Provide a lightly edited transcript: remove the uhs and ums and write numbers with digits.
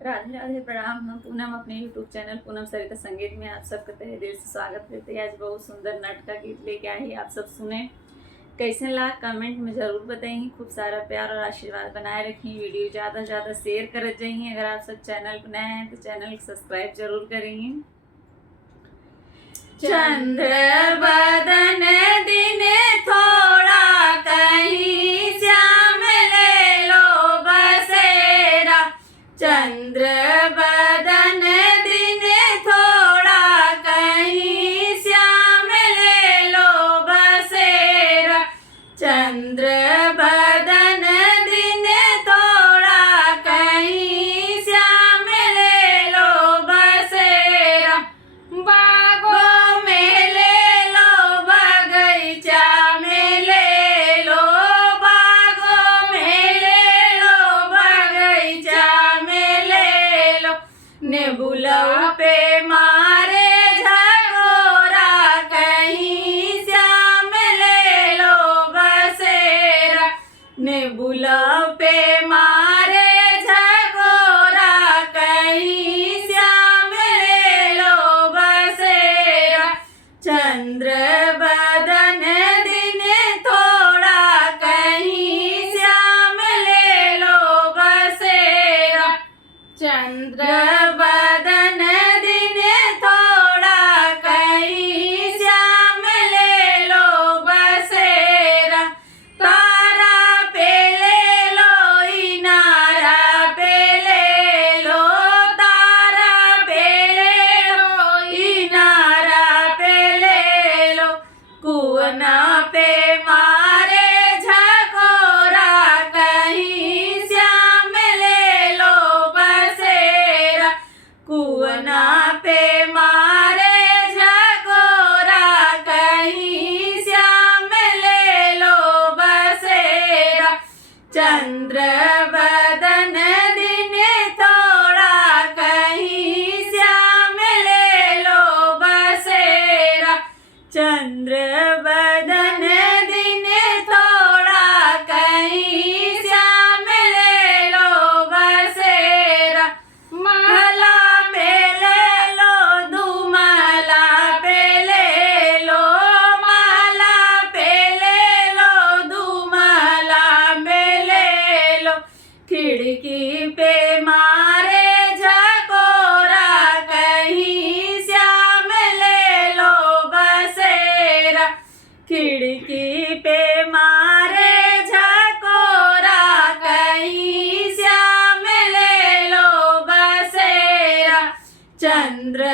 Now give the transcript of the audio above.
राधे राधे प्रणाम। हम पूनम अपने यूट्यूब चैनल पूनम सरिता संगीत में आप सबका तहे दिल से स्वागत करते हैं। आज बहुत सुंदर नाटक का गीत लेके आए हैं, आप सब सुने। कैसे लगा कमेंट में ज़रूर बताइए। खूब सारा प्यार और आशीर्वाद बनाए रखिए। वीडियो ज़्यादा से ज़्यादा शेयर कर जाइए। अगर आप सब चैनल पर नए हैं तो चैनल को सब्सक्राइब जरूर करेंगे। चंद्र बदन दिन थोड़ा कहीं श्याम ले लो बसेरा। चंद्र बदन दिन थोड़ा कहीं श्याम ले लो बसेरा। चंद्र बदन दिन थोड़ा कहीं श्याम ले लो बसेरा। बागों में ले लो बगीचा में ले लो। बागों में ले लो बगीचा में ले लो। नेबुला पे मारे झकोरा कहीं श्याम ले लो बसेरा। नेबुला पे मारे झकोरा कहीं श्याम ले लो बसेरा। चंद्र बदन दिन थोड़ा कहीं श्याम ले लो बसेरा। चंद्र बदन दिन थोड़ा कहीं श्याम ले लो बसेरा। तारा पे ले लो इनारा पे ले लो। तारा पे ले लो इनारा पे ले लो। कुआना पे मारे झकोरा कहीं श्याम ले लो बसेरा। कुआना पे मारे झकोरा कहीं श्याम ले लो बसेरा। चंद्र बदन दिन थोड़ा कहीं श्याम ले लो बसेरा। चंद्र बदन दिन थोड़ा कहीं श्याम ले लो बसेरा। महला पे ले लो दुमला पे ले लो। महला पे ले लो दुमला पे ले लो। खिड़की पे मारे झकोरा कहीं श्याम ले लो बसेरा। खिड़की पे मारे झकोरा कहीं श्याम ले लो बसेरा। चंद्र